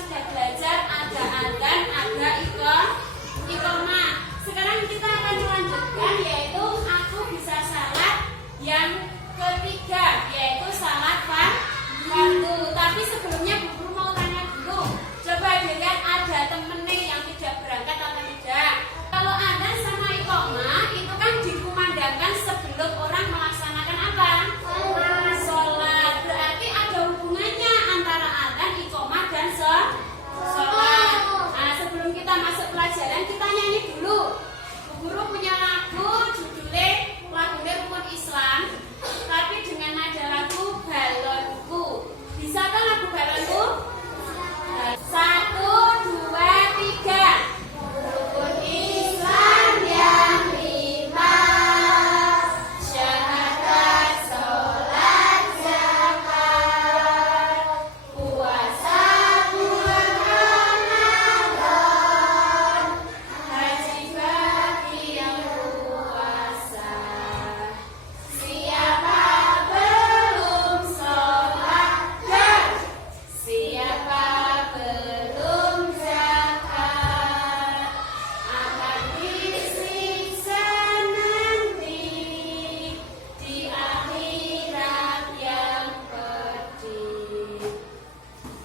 sudah belajar ada adzan, ada iqamah. Sekarang kita akan melanjutkan, yaitu aku bisa salat yang ketiga, yaitu salat fardu. Tapi sebelumnya Bu Guru mau tanya dulu. Coba dilihat ada temennya yang tidak berangkat atau tidak. Kalau adzan sama iqamah itu kan dikumandangkan sebelum orang melaksanakan apa? Sholat. Berarti ada hubungannya antara adzan, iqamah dan sholat. Nah, sebelum kita masuk pelajaran, kita nyanyi dulu. Bu Guru punya lagu judulnya Rukun Islam, tapi dengan nada lagu Balonku. Bisa kan lagu Balonku? 1, 2, 3. Rukun Islam yang 5, syahadat, sholat, zakat, puasa bulan Ramadan, haji bagi yang puasa. Siapa belum sholat dan siapa belum zakat akan disiksa nanti di akhirat yang pedih.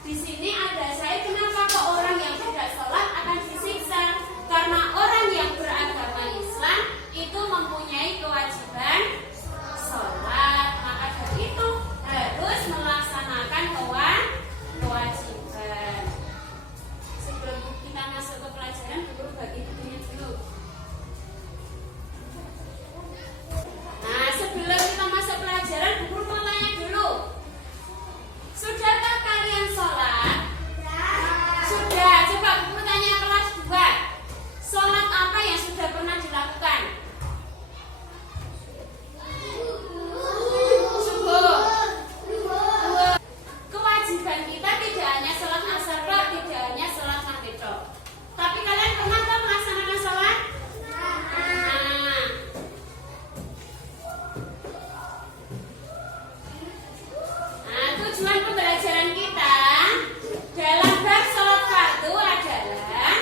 Di sini ada saya, kenapa kok orang yang tidak sholat akan disiksa? Karena orang yang beragama Islam itu mempunyai kewajiban sholat, maka dari itu harus melaksanakan kewajiban. Sebelum kita masuk ke pelajaran, Bu Guru bagi bukunya dulu. Nah, sebelum kita masuk pelajaran, Bu Guru mau tanya dulu. Sudahkah kalian sholat? Sudah. Coba Bu Guru tanya kelas 2. Sholat apa yang sudah pernah dilakukan? Subuh. Kewajiban kita tidak hanya sholat asar, tidak hanya sholat maghrib. Tapi kalian pernah kan melaksanakan sholat? Nah, tujuan pembelajaran kita dalam bab sholat fardu adalah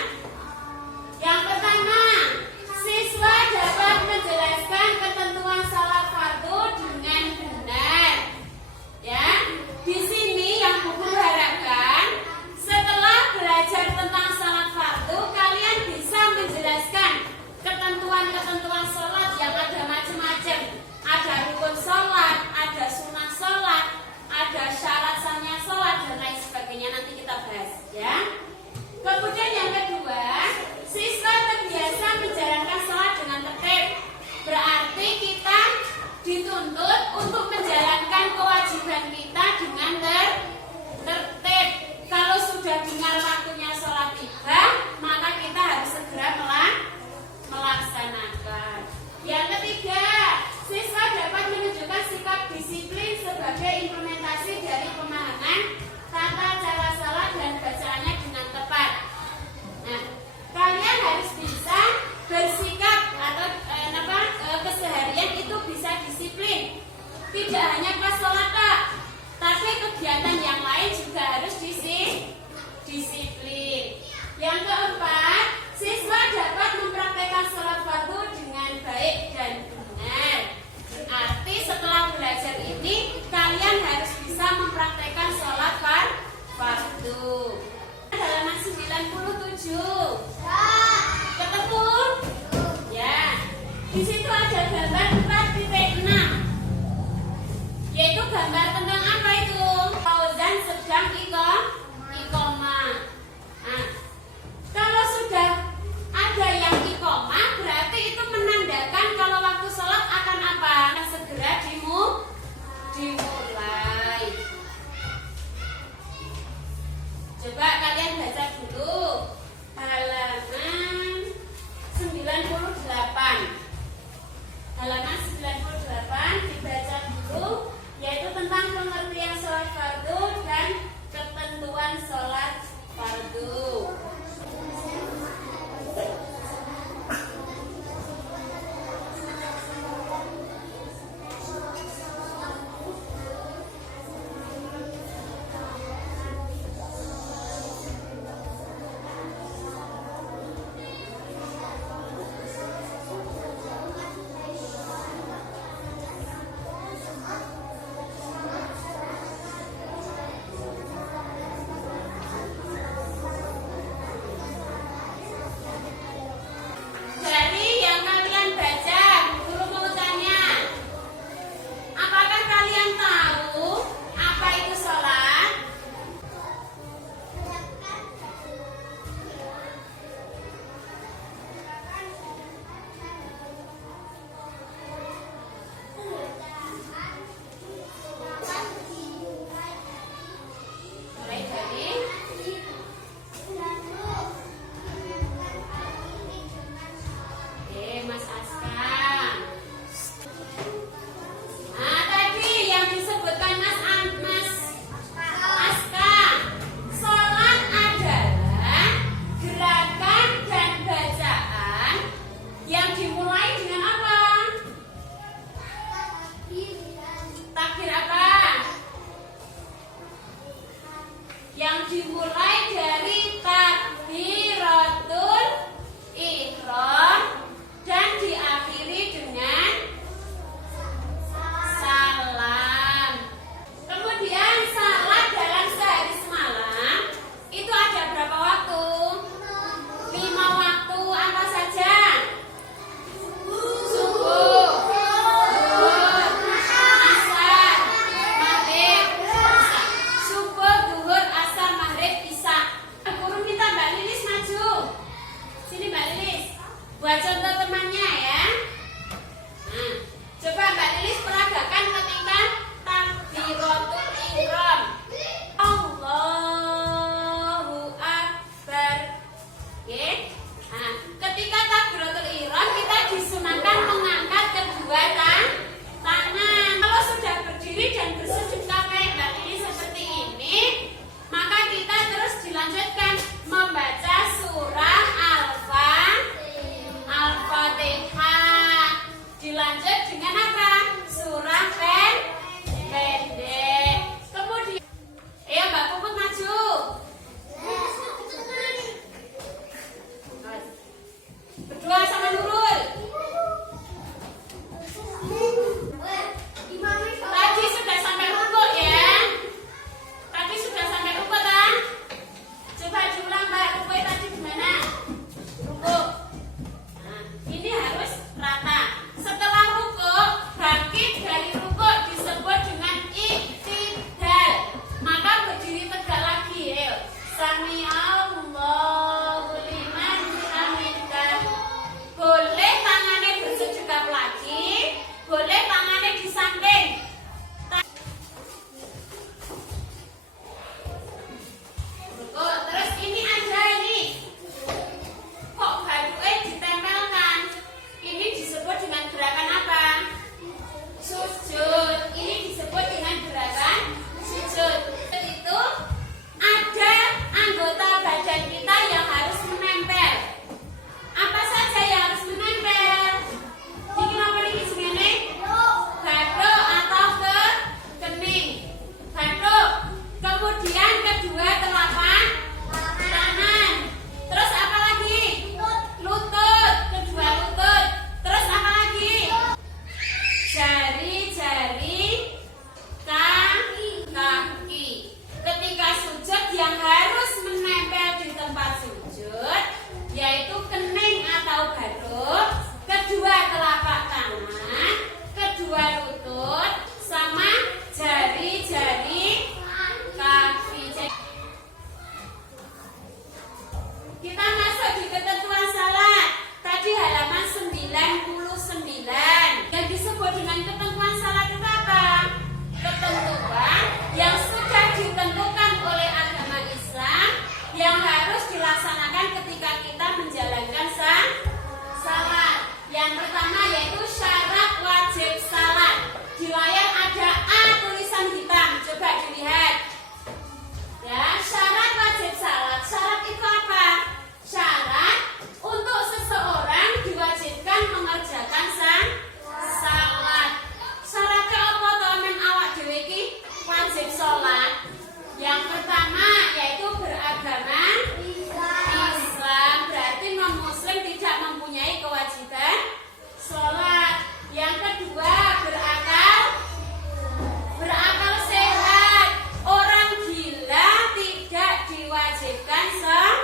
yang pertama, siswa dapat menjelaskan ketentuan sholat fardu dengan benar. Ya, di sini yang Bu Guru harapkan setelah belajar tentang sholat fardu, kalian bisa menjelaskan ketentuan-ketentuan sholat yang ada macam-macam. Ada rukun sholat, ada sunnah sholat, ada syarat sahnya sholat dan lain sebagainya. Nanti kita bahas, ya. Kemudian yang kedua, siswa terbiasa menjalankan sholat dengan tertib. Berarti kita dituntut untuk menjalankan kewajiban kita dengan tertib. Kalau sudah dengar waktunya sholat tiba, maka kita harus segera melaksanakan. Yang ketiga, siswa dapat menunjukkan sikap disiplin sebagai implementasi dari pemahaman tata cara sholat dan bacaannya dengan tepat. Nah, kalian harus bisa bersikap atau keseharian itu bisa disiplin. Tidak hanya pas sholat, tapi kegiatan yang lain juga harus disiplin. Yang keempat, siswa dapat mempraktekkan sholat fardu dengan baik dan benar. Berarti setelah belajar ini, kalian harus bisa mempraktekkan sholat fardu. Halaman 97. Ketemu? Ya. Di situ ada gambar 4.6, yaitu gambar tentang apa itu? Fauzan sedang iqamah. Nah, kalau sudah ada yang iqamah, berarti itu menandakan kalau waktu sholat akan apa? Akan segera dimulai. Coba kalian baca dulu halaman 98. Halaman 98 dibaca dulu, yaitu tentang pengertian Dimulai dari takbiratul ihram dan diakhiri dengan salam. Kemudian salat dalam sehari semalam itu ada berapa waktu? 5 waktu. Apa saja? Subuh, zuhur, asar, maghrib, isya. Subuh, zuhur, asar, maghrib, isya. Guru minta Mbak Lilis maju. Sini Mbak Lilis. Buat contoh temannya ya. Nah, coba Mbak Lilis peragakan ketika takbiratul ihram. Allahu Akbar. Oke. Nah, ketika takbiratul ihram kita disunahkan mengangkat kedua tangan. Kalau sudah berdiri dan bersujud kayak Mbak Lilis seperti ini, maka kita terus dilanjutkan membaca surah Al-Fatihah. Dilanjut dengan apa? Surah pendek. Kemudian, ayo Mbak Puput maju. Berdua sama Nurul. Tadi sudah sampai rukuk ya. Tadi sudah sampai rukuk kan? Coba diulang Mbak, rukuknya tadi gimana? Rukuk. Nah, ini harus rata. Setelah rukuk, bangkit dari rukuk disebut dengan i'tidal. Maka berdiri tegak lagi. Ayo. Sami Allahu liman hamidah. Boleh tangannya bersujud lagi, boleh tangannya di samping. Rukuk. Terus ini ada ini. Kok bajunya ditempelkan? Ini disebut dengan gerakan apa? Sujud. Ini disebut dengan gerakan sujud. Itu ada anggota badan kita yang harus menempel. Apa saja yang harus menempel? Ini apa ini segini? Batuk atau kening. Batuk. Kemudian kedua telapak tangan. Terus apa lagi? Lutut. Kedua lutut. Terus apa lagi? Jari-jari kaki. Ketika sujud yang harus menempel di tempat sujud yaitu kening atau batuk, kedua telapak tangan, kedua lutut, sama jari-jari kaki. Kita masuk di ketentuan salat. Tadi halaman 99. Yang disebut dengan ketentuan salat itu apa? Ketentuan yang sudah ditentukan oleh agama Islam yang harus dilaksanakan ketika kita menjalankan salat. Yang pertama yaitu syarat wajib salat. Di layar ada A tulisan hitam. Coba dilihat. Ya, syarat wajib salat. Syarat itu apa? Syarat untuk seseorang diwajibkan mengerjakan salat. Syaratnya apa to men awak dhewe iki wajib salat? Yang pertama yaitu beragama Islam, berarti non-muslim tidak mempunyai kewajiban salat. Yang kedua berakal sehat. Orang gila tidak diwajibkan salat.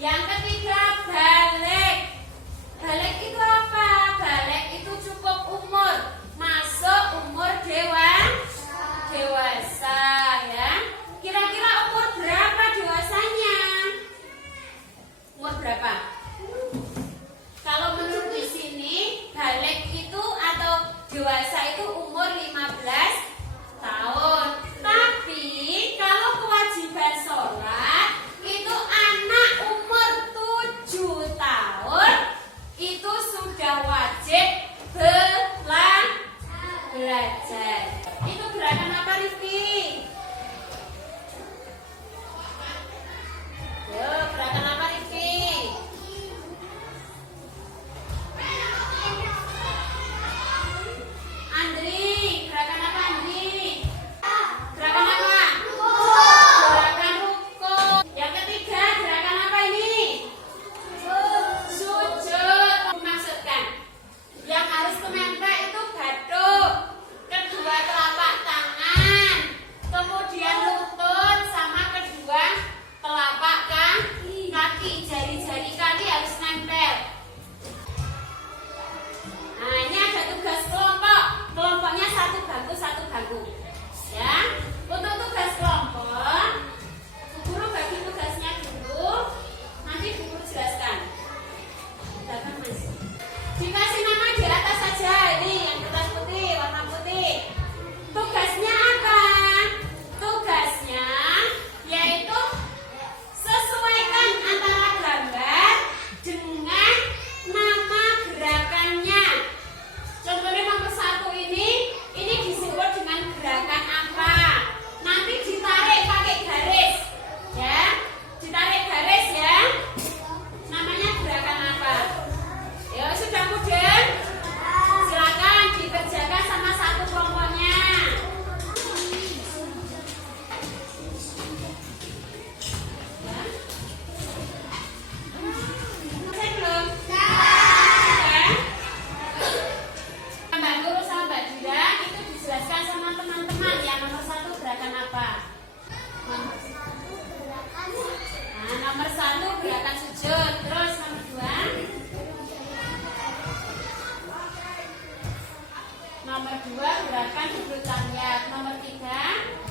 Yang ketiga balik. Balik itu apa? Balik itu cukup umur, masuk umur dewasa ya. Kira-kira umur berapa dewasanya? Umur berapa? Kalau menurut di sini balik itu atau dewasa itu umur 15 tahun. Tapi kalau kewajiban sholat itu anak umur 7 Nomor 1 gerakan sujud. Terus nomor 2. Nomor 2 gerakan duduk tahiyat. Nomor 3